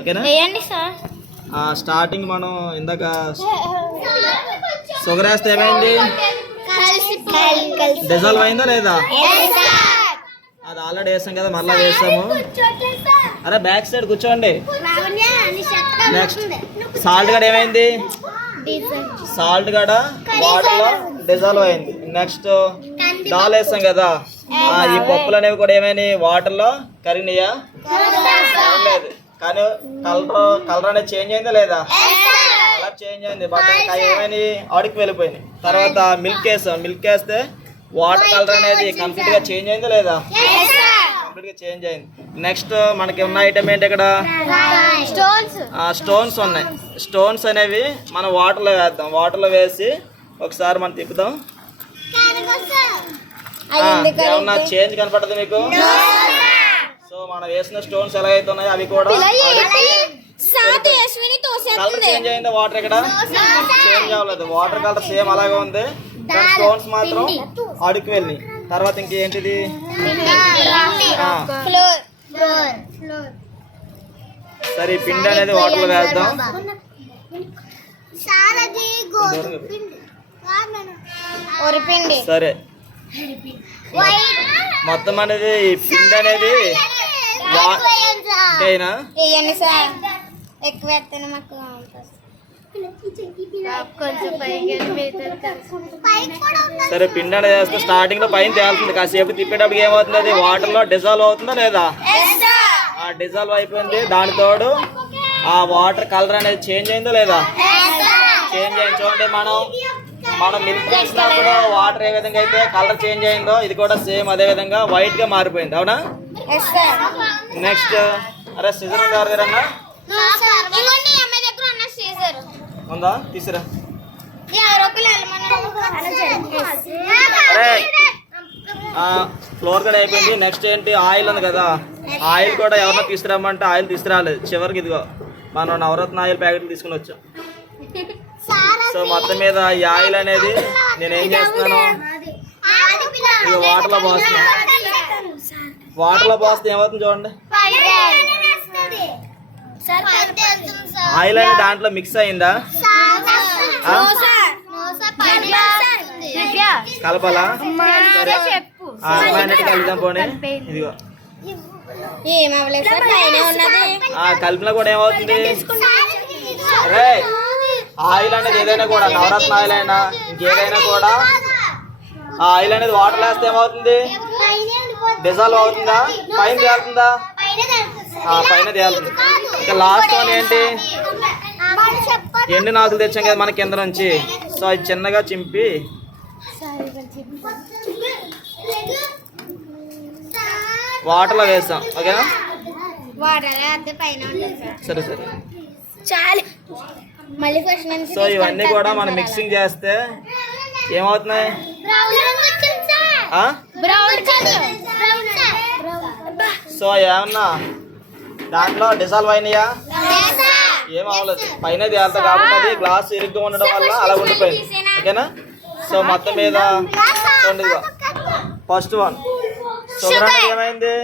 ఓకేనా? స్టార్టింగ్ మనం ఇందాక షుగర్ వేస్తే ఏమైంది? డిజాల్వ్ అయిందా లేదా? అది ఆల్రెడీ వేసాం కదా, మళ్ళీ వేసాము. అరే బ్యాక్ సైడ్ కూర్చోండి. నెక్స్ట్ సాల్ట్ గడ ఏమైంది? సాల్ట్ గడ వాటర్లో డిజాల్వ్ అయింది. నెక్స్ట్ దాల్ వేసాం కదా, ఈ పప్పులు అనేవి కూడా ఏమైనాయి? వాటర్లో కరిగినాయా? లేదు. కానీ కలర్ అనేది చేంజ్ అయిందా లేదా? కలర్ చేంజ్ అయింది, బట్ ఏమైనా ఆడికి వెళ్ళిపోయింది. తర్వాత మిల్క్ వేసాం. మిల్క్ వేస్తే వాటర్ కలర్ అనేది కంప్లీట్ గా చేంజ్ అయిందా లేదా? కంప్లీట్ గా చేంజ్ అయింది. నెక్స్ట్ మనకి ఉన్న ఐటమ్ ఏంటి? ఇక్కడ స్టోన్స్ ఉన్నాయి. స్టోన్స్ అనేవి మనం వాటర్లో వేద్దాం. వాటర్లో వేసి ఒకసారి మనం తిప్పుదాం. ఏమన్నా చేంజ్ కనపడదు మీకు? సో మనం వేసిన స్టోన్స్ ఎలాగైతే ఉన్నాయో అవి కూడా కలర్ చేంజ్ అయిందా? వాటర్ ఇక్కడ చేంజ్ అవ్వలేదు. వాటర్ కలర్ సేమ్ అలాగే ఉంది, స్టోన్స్ మాత్రం అడుగు వెళ్ళి. తర్వాత ఇంకేంటిది? సరే పిండి అనేది వాటర్ లో వేద్దాం. సరే మొత్తం అనేది పిండి అనేది సరే పిండి అనేది వేస్తే స్టార్టింగ్ లో పైన తేలుతుంది. కాసేపు తిప్పేటప్పుడు ఏమవుతుంది? అది వాటర్ లో డిజాల్వ్ అవుతుందా లేదా? డిజాల్వ్ అయిపోయింది. దానితోడు ఆ వాటర్ కలర్ అనేది చేంజ్ అయిందా లేదా? చేంజ్ అయింది. చూడండి, మనం మిల్క్ వేసినప్పుడు వాటర్ ఏ విధంగా అయితే కలర్ చేంజ్ అయిందో ఇది కూడా సేమ్ అదే విధంగా వైట్ గా మారిపోయింది. అవునా? నెక్స్ట్ అరే సిజర్ ఉందా దగ్గర ఉందా? తీసురా. అరే ఫ్లోర్ కూడా అయిపోయింది. నెక్స్ట్ ఏంటి? ఆయిల్ ఉంది కదా, ఆయిల్ కూడా ఎవరన్నా తీసుకురామంటే ఆయిల్ తీసుకురాలేదు. చివరికి ఇదిగో మనం నవరత్న ఆయిల్ ప్యాకెట్లు తీసుకుని వచ్చాం. సో మొత్తం మీద ఈ ఆయిల్ అనేది నేనేం చేస్తున్నాను, ఇది వాటర్లో పోస్తున్నాను. వాటర్లో పోస్తే ఏమవుతుంది చూడండి, ఆయిల్ అనేది దాంట్లో మిక్స్ అయిందా? కలపాలా? సరే అమ్మాయినట్టు కలుద్దాం పోనీ. ఇదిగో కలిపినా కూడా ఏమవుతుంది? అరే ఆయిల్ అనేది ఏదైనా కూడా, నవరత్న ఆయిల్ అయినా ఇంకేదైనా కూడా, ఆ ఆయిల్ అనేది వాటర్ వేస్తే ఏమవుతుంది? డిజాల్వ్ అవుతుందా? పైన తేలుతుందా? పైన తేలుతుంది. ఇంకా లాస్ట్ వన్ ఏంటి? ఎండు నాకులు తెచ్చాం కదా మన కింద నుంచి. సో అది చిన్నగా చింపి వాటర్లో వేస్తాం. ఓకేనా? సరే సరే. సో ఇవన్నీ కూడా మనం మిక్సింగ్ చేస్తే ఏమవుతున్నాయి? సో ఏమన్నా దాంట్లో డిజాల్వ్ అయినాయా? ఏం అవ్వలేదు, పైన తేలుతా కాబట్టి అది గ్లాస్ ఇరుగ్గా ఉండడం వల్ల అలా ఉండిపోయింది. ఓకేనా? సో మొత్తం మీద చూడండి, ఫస్ట్ వన్ షుగర్ అనేది ఏమైంది?